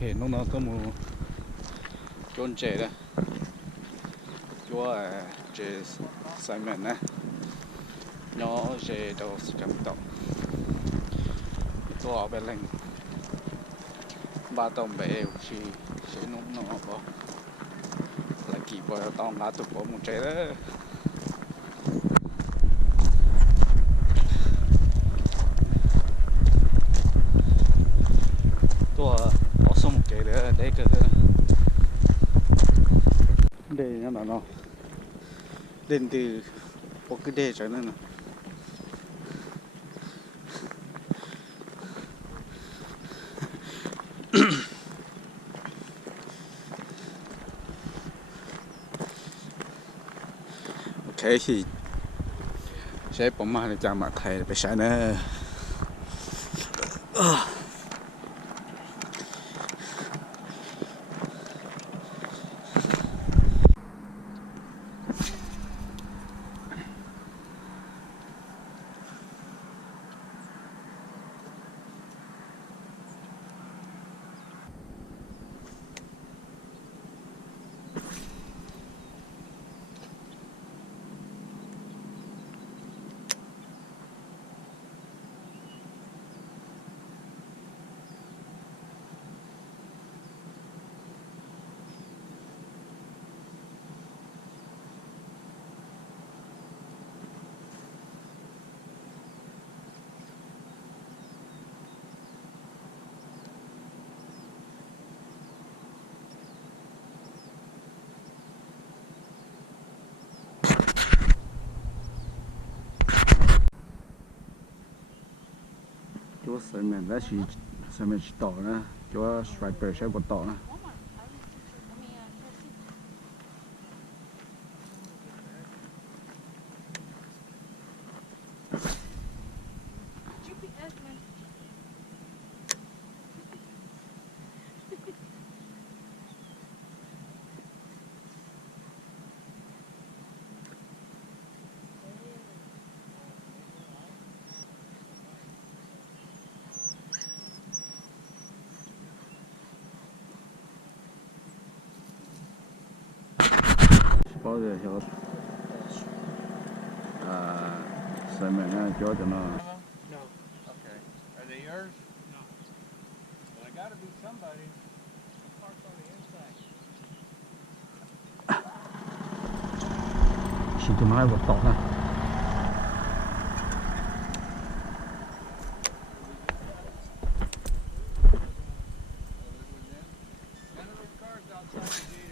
kể nó có một chôn trẻ đó chúa trẻ sai mền nè nhỏ trẻ đâu cảm động tôi ở bên lành ba tông bé chỉ nó có là kỳ bò tông lá tụt có một trẻ đó tôi ở sông một cái đấy cái đây nó lên từ một cái đề trở nên là ok thì sẽ bấm mà cho mặt thầy phải sai nữa chúa sợi mền đã chỉ sợi mền chỉ tỏ nữa chúa striper sẽ bật tỏ nữa bao giờ hiểu sợi mền nó chúa cho nó No. Okay. Are they yours? No. Well, I gotta be somebody. Parked on the inside. chỉ tụi mai bật tỏ nè None of those cars outside the gate.